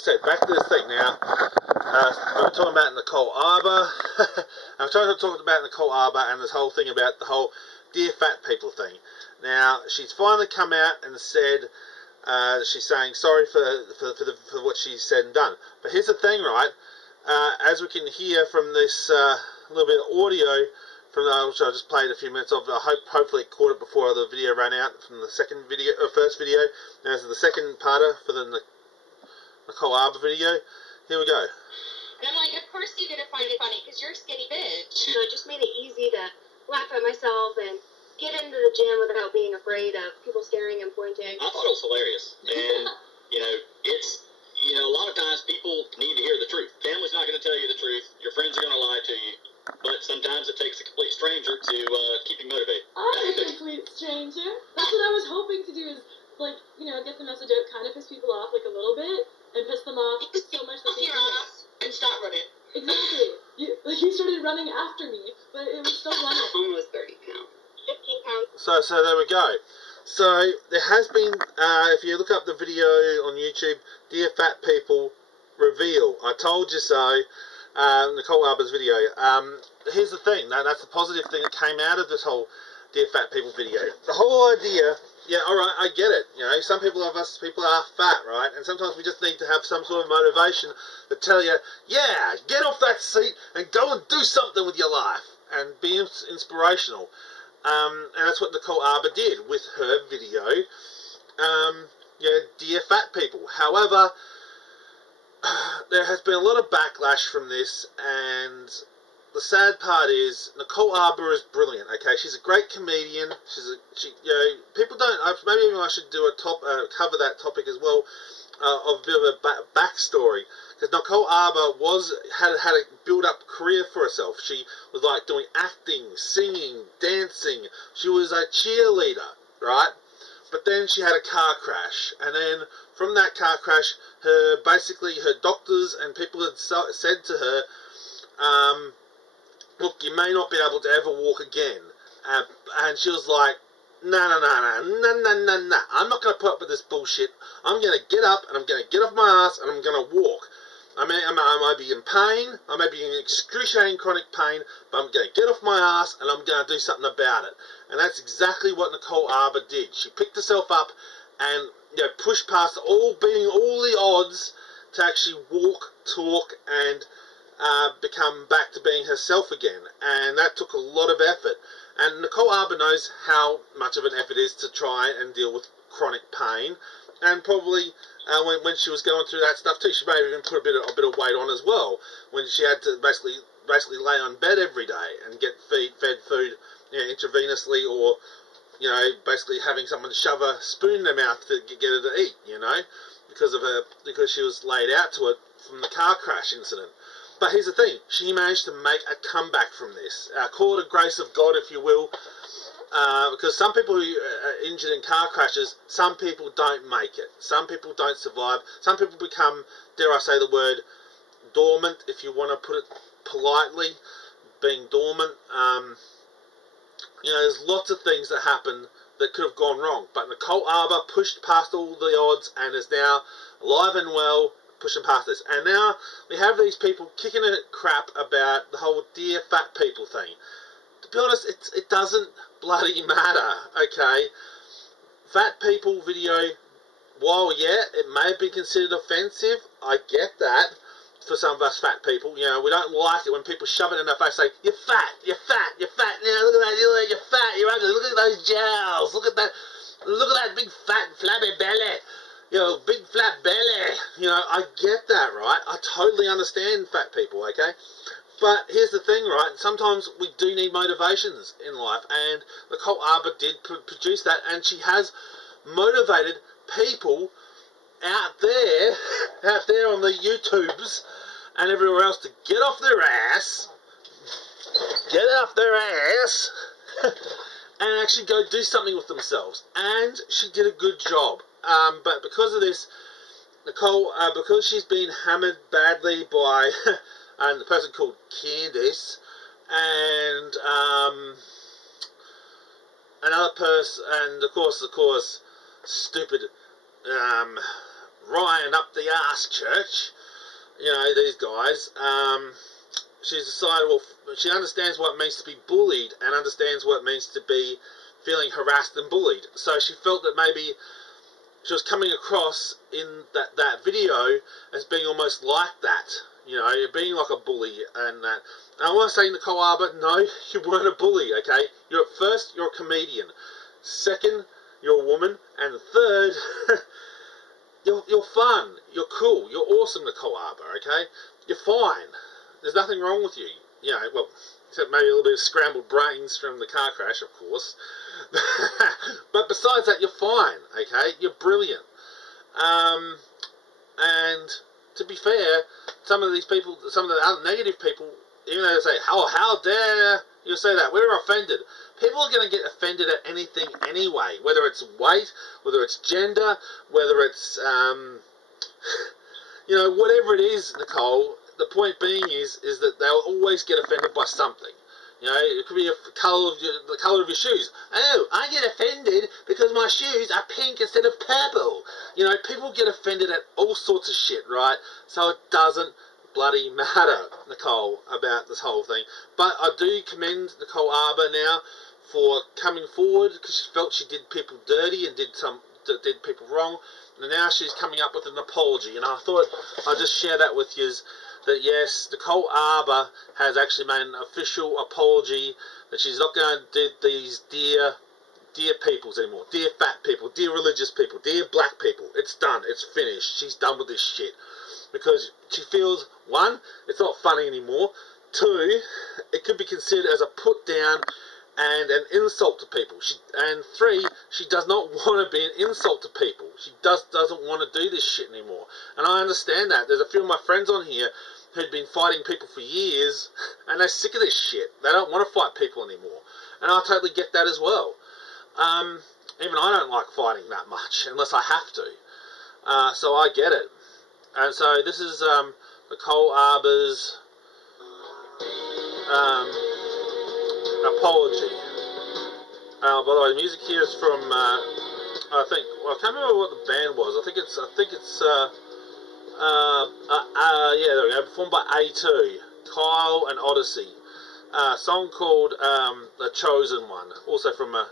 said, back to this thing now. We're talking about Nicole Arbour. I'm trying to talk about Nicole Arbour and this whole thing about the whole Dear Fat People thing. Now, she's finally come out and said she's saying sorry for what she said and done. But here's the thing, right? As we can hear from this little bit of audio from which I just played a few minutes of, hopefully it caught it before the video ran out from the second video, or first video. Now this is the second parter for the Nicole Arbour video. Here we go. And I'm like, of course you're going to find it funny, because you're a skinny bitch. So it just made it easy to laugh at myself and get into the gym without being afraid of people staring and pointing. I thought it was hilarious. And, it's, a lot of times people need to hear the truth. Family's not going to tell you the truth. Your friends are going to lie to you. But sometimes it takes a complete stranger to keep you motivated. I'm a complete stranger. That's what I was hoping to do is, get the message out, kind of piss people off, a little bit, and piss them off so much that they your ass and stop running. Exactly. You started running after me, but it was still running. Phone was 30 pounds. 15 pounds. So there we go. So there has been, if you look up the video on YouTube, Dear Fat People reveal. I told you so. Nicole Arbour's video. Here's the thing. That's the positive thing that came out of this whole Dear Fat People video. The whole idea. Yeah, alright, I get it. Some people are fat, right? And sometimes we just need to have some sort of motivation to tell you, yeah, get off that seat and go and do something with your life. And be inspirational. And that's what Nicole Arbour did with her video, Dear Fat People. However, there has been a lot of backlash from this, and the sad part is Nicole Arbour is brilliant. Okay, she's a great comedian. People don't. Maybe even I should do cover that topic as well, of a bit of a backstory, because Nicole Arbour had a build-up career for herself. She was doing acting, singing, dancing. She was a cheerleader, right? But then she had a car crash, and then from that car crash, her doctors and people had said to her, look, you may not be able to ever walk again. And she was like, no, I'm not going to put up with this bullshit. I'm going to get up, and I'm going to get off my ass, and I'm going to walk. I might be in pain, I may be in excruciating chronic pain, but I'm going to get off my ass, and I'm going to do something about it. And that's exactly what Nicole Arbour did. She picked herself up and pushed past beating all the odds to actually walk, talk, and become back to being herself again. And that took a lot of effort. And Nicole Arbour knows how much of an effort it is to try and deal with chronic pain. And probably when she was going through that stuff too, she may have even put a bit of weight on as well. When she had to basically lay on bed every day and get fed food intravenously, or basically having someone shove a spoon in their mouth to get her to eat, because she was laid out to it from the car crash incident. But here's the thing, she managed to make a comeback from this. Call it a grace of God, if you will, because some people who are injured in car crashes, some people don't make it. Some people don't survive. Some people become, dare I say the word, dormant, if you want to put it politely, being dormant. There's lots of things that happen that could have gone wrong. But Nicole Arbour pushed past all the odds and is now alive and well, pushing past this. And now we have these people kicking a crap about the whole Dear Fat People thing. To be honest, it doesn't bloody matter, okay? Fat People video, while, it may have been considered offensive, I get that. For some of us fat people, we don't like it when people shove it in our face, say, you're fat, you're fat, you're fat, look at that, you're fat, you're ugly, look at those jowls, look at that big fat flabby belly, big flat belly, I get that, right? I totally understand fat people, okay? But here's the thing, right? Sometimes we do need motivations in life, and Nicole Arbour did produce that, and she has motivated people out there on the YouTubes and everywhere else to get off their ass, and actually go do something with themselves. And she did a good job. But because of this, Nicole, because she's been hammered badly by the person called Candace, and another person, and of course, stupid Ryan up the arse church, you know, these guys, she's decided, well, she understands what it means to be bullied and understands what it means to be feeling harassed and bullied. So she felt that maybe she was coming across in that video as being almost like that, you know, being like a bully and that. And I want to say, Nicole Arbour, no, you weren't a bully, okay? First, you're a comedian. Second, you're a woman. And third, you're fun. You're cool. You're awesome, Nicole Arbour, okay? You're fine. There's nothing wrong with you. You know, well, except maybe a little bit of scrambled brains from the car crash, of course. But besides that, you're fine, okay? You're brilliant. And to be fair, some of these people, some of the other negative people, even though they say, oh, how dare you say that, we're offended. People are going to get offended at anything anyway, whether it's weight, whether it's gender, whether it's, you know, whatever it is, Nicole. The point being is that they'll always get offended by something. You know, it could be the colour of your shoes. Oh, I get offended because my shoes are pink instead of purple. You know, people get offended at all sorts of shit, right? So it doesn't bloody matter, Nicole, about this whole thing. But I do commend Nicole Arbour now for coming forward, because she felt she did people dirty and did people wrong. And now she's coming up with an apology. And I thought I'd just share that with you. That yes, Nicole Arbour has actually made an official apology that she's not going to do these dear peoples anymore, dear fat people, dear religious people, dear black people. It's done. It's finished. She's done with this shit. Because she feels, one, it's not funny anymore. Two, it could be considered as a put down and an insult to people. And three, she does not want to be an insult to people. She doesn't want to do this shit anymore. And I understand that. There's a few of my friends on here who'd been fighting people for years, and they're sick of this shit. They don't want to fight people anymore. And I totally get that as well. Even I don't like fighting that much, unless I have to. So I get it. And so this is Nicole Arbour's apology. By the way, the music here is from I can't remember what the band was. I think it's yeah, there we go, performed by A2, Kyle and Odyssey. A song called The Chosen One, also from a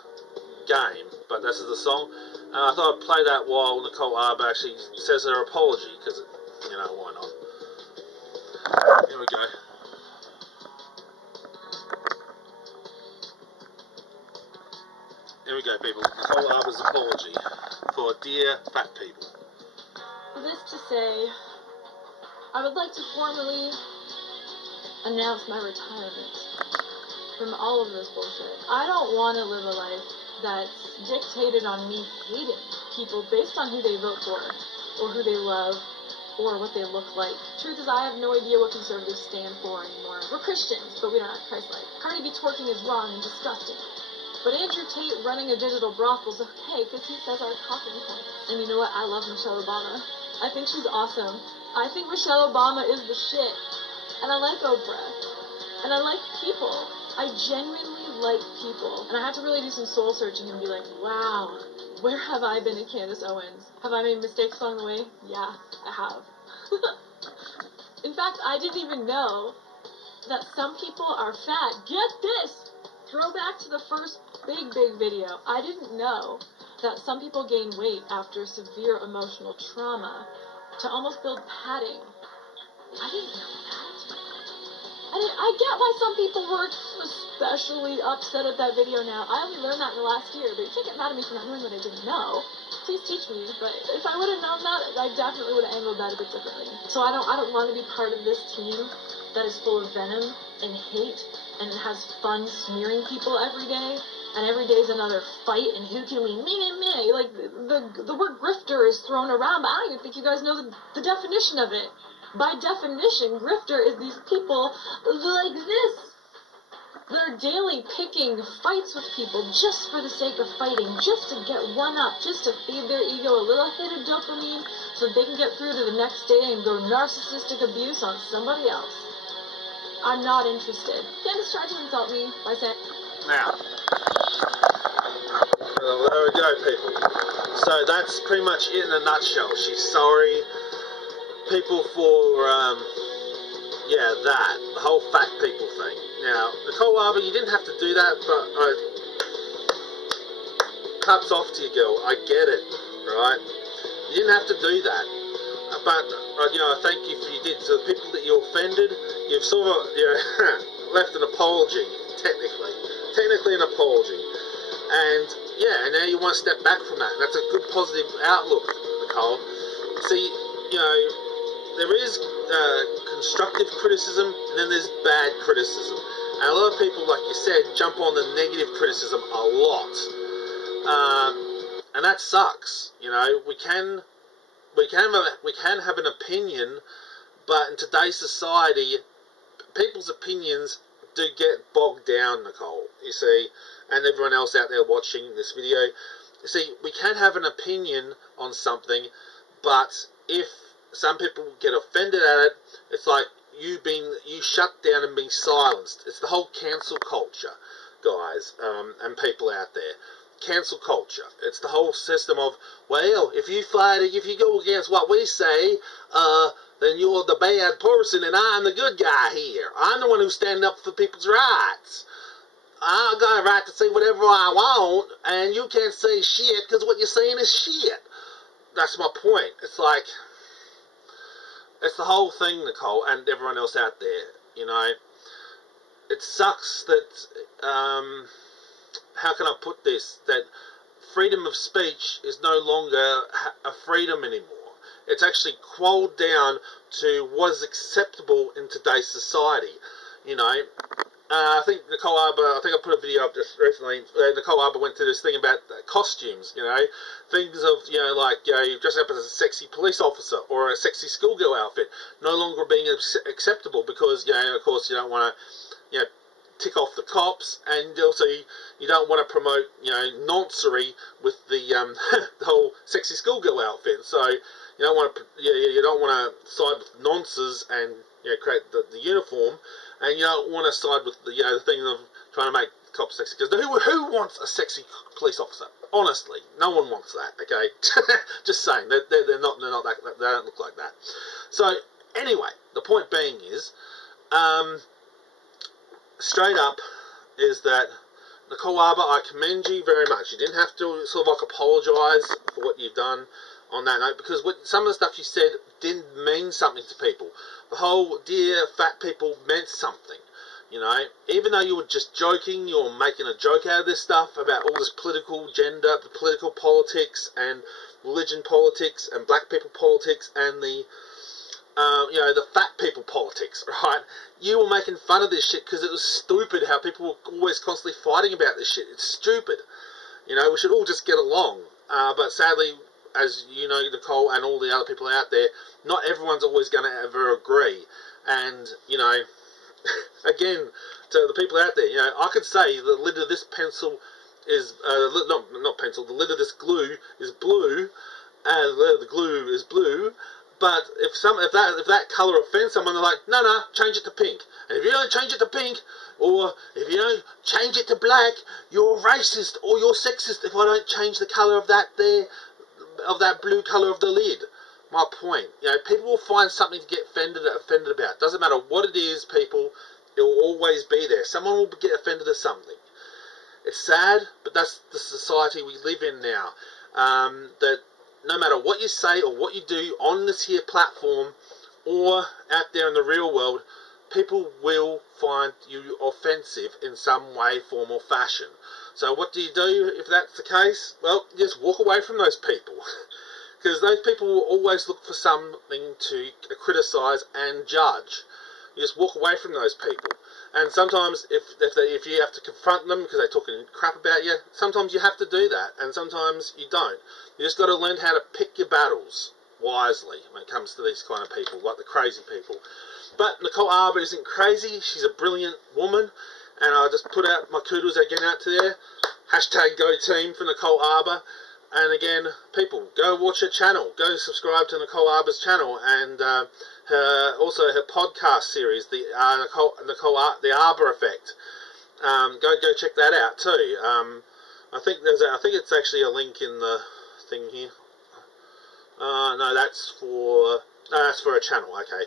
game, but this is the song. I thought I'd play that while Nicole Arbour actually says her apology, because, you know, why not? Here we go. Here we go, people. Nicole Arbour's apology for dear fat people. This to say, I would like to formally announce my retirement from all of this bullshit. I don't want to live a life that's dictated on me hating people based on who they vote for, or who they love, or what they look like. Truth is, I have no idea what conservatives stand for anymore. We're Christians, but we don't have Christ-like. Cardi B twerking is wrong and disgusting. But Andrew Tate running a digital brothel is okay, because he says our talking points. And you know what? I love Michelle Obama. I think she's awesome. I think Michelle Obama is the shit. And I like Oprah. And I like people. I genuinely like people. And I have to really do some soul searching and be like, wow, where have I been at Candace Owens? Have I made mistakes along the way? Yeah, I have. In fact, I didn't even know that some people are fat. Get this! Throw back to the first big video. I didn't know that some people gain weight after severe emotional trauma to almost build padding. I didn't know that. I get why some people were especially upset at that video now. I only learned that in the last year, but you can't get mad at me for not knowing what I didn't know. Please teach me. But if I would have known that, I definitely would have angled that a bit differently. So I don't want to be part of this team that is full of venom and hate and has fun smearing people every day. And every day is another fight, and who can we meh. Like, the word grifter is thrown around, but I don't even think you guys know the definition of it. By definition, grifter is these people like this that are daily picking fights with people just for the sake of fighting, just to get one up, just to feed their ego a little hit of dopamine so they can get through to the next day and go narcissistic abuse on somebody else. I'm not interested. Candace tried to insult me by saying... Now, well, there we go, people. So that's pretty much it in a nutshell. She's sorry people for, that, the whole fat people thing. Now, Nicole Arbour, you didn't have to do that, but claps off to you, girl. I get it, right? You didn't have to do that. But, I thank you for you did. So the people that you offended, you've sort of, left an apology, technically an apology. And, and now you want to step back from that. That's a good positive outlook, Nicole. See, there is constructive criticism, and then there's bad criticism. And a lot of people, like you said, jump on the negative criticism a lot. And that sucks. We can have an opinion, but in today's society, people's opinions do get bogged down, Nicole, you see, and everyone else out there watching this video. You see, we can have an opinion on something, but if some people get offended at it, it's like you shut down and being silenced. It's the whole cancel culture, guys, and people out there. Cancel culture. It's the whole system of, well, if you go against what we say, then you're the bad person and I'm the good guy here. I'm the one who's standing up for people's rights. I got a right to say whatever I want, and you can't say shit because what you're saying is shit. That's my point. It's like, it's the whole thing, Nicole, and everyone else out there, It sucks that, how can I put this, that freedom of speech is no longer a freedom anymore. It's actually quelled down to what is acceptable in today's society, I think Nicole Arbour, I put a video up just recently, Nicole Arbour went through this thing about costumes, things of, you dressing up as a sexy police officer or a sexy schoolgirl outfit, no longer being acceptable because, of course, you don't want to, tick off the cops, and also you don't want to promote, noncery with the the whole sexy schoolgirl outfit. So you don't want to side with nonces and create the uniform, and you don't want to side with the the thing of trying to make cops sexy. Because who wants a sexy police officer? Honestly, no one wants that. Okay, just saying they're not that, they don't look like that. So anyway, the point being is, straight up, is that Nicole Arbour, I commend you very much. You didn't have to sort of like apologise for what you've done on that note, because some of the stuff you said didn't mean something to people. The whole dear fat people meant something, even though you were just joking, you were making a joke out of this stuff about all this political gender, the political politics and religion politics and black people politics and the fat people politics, right? You were making fun of this shit because it was stupid how people were always constantly fighting about this shit. It's stupid. We should all just get along. But sadly, as you know, Nicole, and all the other people out there, not everyone's always going to ever agree. And, again, to the people out there, I could say the lid of this pencil is, not pencil, the lid of this glue is blue, and the lid of the glue is blue. But if that colour offends someone, they're like, no, change it to pink. And if you don't change it to pink, or if you don't change it to black, you're racist or you're sexist if I don't change the colour of that blue colour of the lid. My point. People will find something to get offended about. Doesn't matter what it is, people. It will always be there. Someone will get offended at something. It's sad, but that's the society we live in now. That no matter what you say or what you do on this here platform or out there in the real world, people will find you offensive in some way, form or fashion. So what do you do if that's the case? Well, you just walk away from those people. Because those people will always look for something to criticise and judge. You just walk away from those people. And sometimes if you have to confront them because they're talking crap about you, sometimes you have to do that, and sometimes you don't. You just got to learn how to pick your battles wisely when it comes to these kind of people, like the crazy people. But Nicole Arbour isn't crazy. She's a brilliant woman, and I just put out my kudos again out to there. #GoTeam for Nicole Arbour. And again, people, go watch her channel. Go subscribe to Nicole Arbour's channel, and also her podcast series, the Arbour Effect. Go check that out too. I think it's actually a link in the thing here. No, that's for a channel. Okay,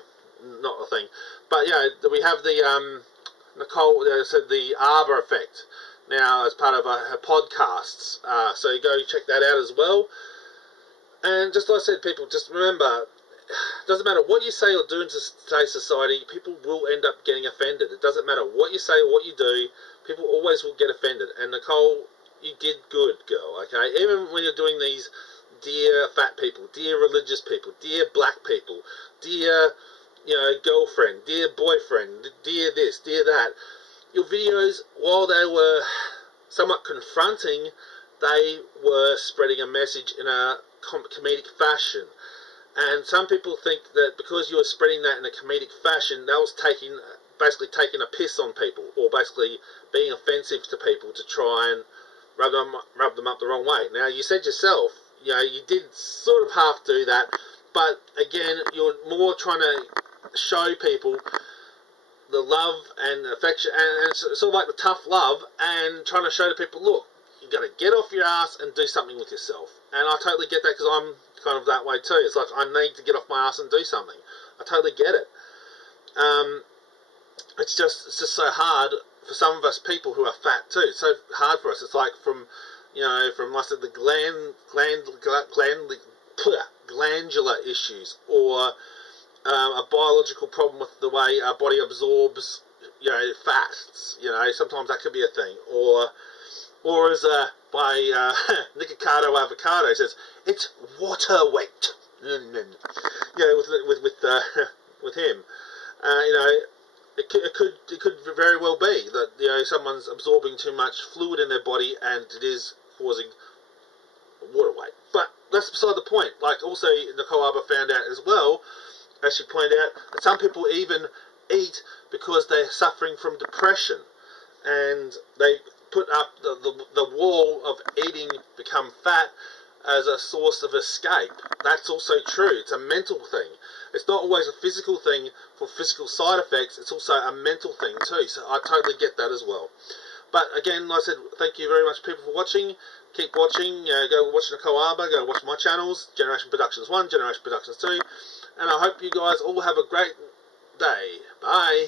not a thing. But yeah, we have the Nicole said the Arbour effect now as part of her podcasts. So you go check that out as well. And just like I said, people, just remember, it doesn't matter what you say or do in today's society, people will end up getting offended. It doesn't matter what you say or what you do, people always will get offended. And Nicole, you did good, girl, okay? Even when you're doing these dear fat people, dear religious people, dear black people, dear, girlfriend, dear boyfriend, dear this, dear that, your videos, while they were somewhat confronting, they were spreading a message in a comedic fashion. And some people think that because you were spreading that in a comedic fashion, that was basically taking a piss on people, or basically being offensive to people to try and rub them up the wrong way. Now, you said yourself, you did sort of half do that, but again, you're more trying to show people the love and affection, and it's sort of like the tough love, and trying to show to people, look, you got to get off your ass and do something with yourself. And I totally get that, because I'm kind of that way too. It's like, I need to get off my ass and do something. I totally get it. It's just so hard for some of us people who are fat too. It's so hard for us. It's like from I said, the glandular issues, or a biological problem with the way our body absorbs, fats. Sometimes that could be a thing. Or as by Nicole Avocado says, it's water weight. With him, it could very well be that someone's absorbing too much fluid in their body, and it is causing water weight. But that's beside the point. Like, also Nicole Arbour found out as well, as she pointed out, that some people even eat because they're suffering from depression, and they put up the wall of eating, become fat, as a source of escape. That's also true. It's a mental thing. It's not always a physical thing for physical side effects. It's also a mental thing too. So I totally get that as well. But again, like I said, thank you very much, people, for watching. Keep watching. Go watch Nicole Arbour. Go watch my channels, Generation Productions 1, Generation Productions 2. And I hope you guys all have a great day. Bye.